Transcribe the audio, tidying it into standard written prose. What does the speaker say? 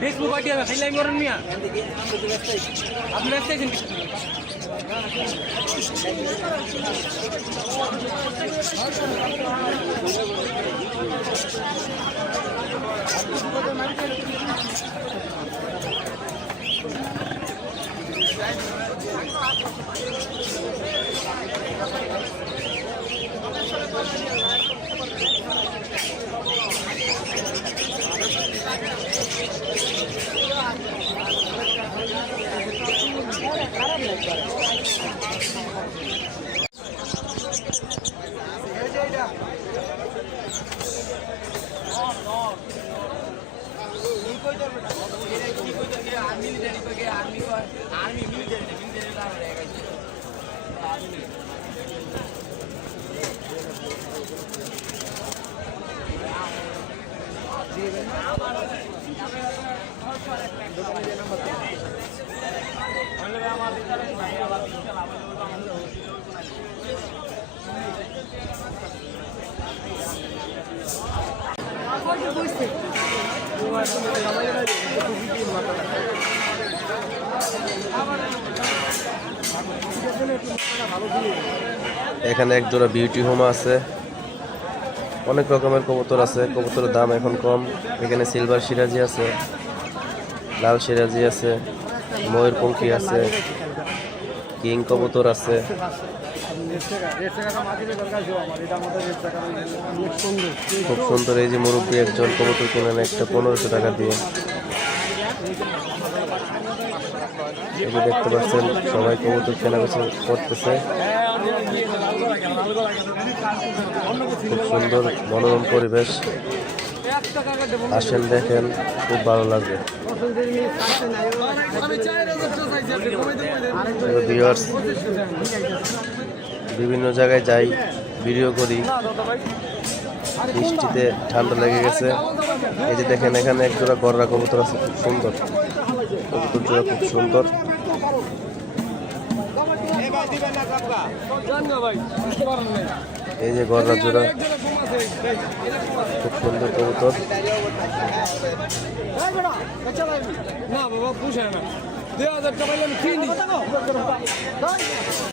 Facebook ID আছে খাইলাই মরন মিয়া আপনি আসতেছেন এখানে এক জোড়া বিউটি হোম আছে, অনেক রকমের কবুতর আছে। কবুতরের দাম এখন কম। এখানে সিলভার সিরাজি আছে, লাল সিরাজি আছে, ময়ূরপঙ্খী আছে, কিং কবুতর আছে। খুব সুন্দর। এই যে মুরব্বী একজন কবুতর কিনেন একটা 1500 টাকা দিয়ে। এই যে দেখতে পাচ্ছেন সবাই কবুতর কেনাবেচা করতেছে। খুব সুন্দর মনোরম পরিবেশ, আসেন দেখেন, খুব ভালো লাগবে। বিভিন্ন জায়গায় যাই, ভিডিও করি, বৃষ্টিতে ঠান্ডা লেগে গেছে। এই যে দেখেন এখানে এক জোড়া গররা কবুতর আছে, খুব সুন্দর কবুতর জোড়া, খুব সুন্দর। এই যে গররা জোড়া, খুব সুন্দর কবুতর। না বাবা পুষে না 2000 টাকা